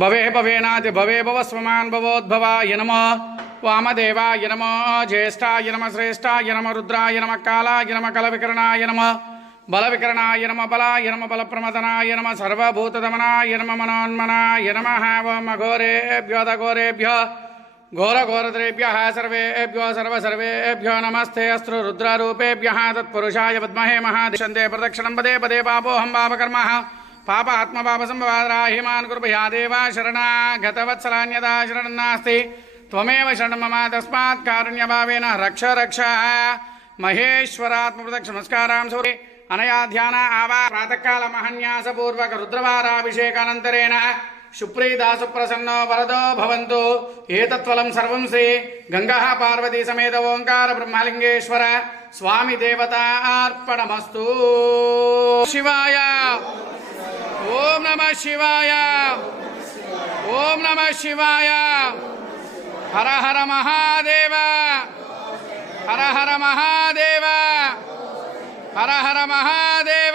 भवे भवेनाति भवे भवस्वमान् भवोद्भवाय नमः वामदेवाय नमः ज्येष्ठाय नमः श्रेष्ठाय नमः रुद्राय नमः कालाय नमः कलविकरणाय नमः बलविकरणाय नमः बलाय नमः बलप्रमदनाय नमः सर्वभूतदमनाय नमः मनोन्मनाय नमः ओम घोरेभ्यो घोरेभ्यो घोरघोरद्रेभ्यः सर्वेभ्यो सर्वेभ्यो नमस्ते अस्त्र रुद्ररूपेभ्यः तत्पुरुषाय विद्महे महादिशन्ते प्रदक्षिणं पदे पदे पापोऽहं पापकर्मः पाप आत्मपापसंभवाराहिमान् कुर्भया देवा शरणागतवत्सलान्यदा शरणं नास्ति त्वमेव शरणं मम तस्मात् कारुण्यभावेन रक्ष रक्ष महेश्वरात्मप्रदक्षिणमस्कारां सूर्ये अनया ध्यान आवा प्रातःकाल महन्यासपूर्वक रुद्रवाराभिषेकानन्तरेण शुप्रीदा सुप्रसन्नो वरदो भवन्तु एतत्फलं सर्वं श्री गंगा पार्वती समेत ओंकार ब्रह्मलिंगेश्वर स्वामी देवतार्पणमस्तु। शिवाय ओम नमः शिवाय ओम नमः शिवाय हर हर महादेव हर हर महादेव हर हर महादेव।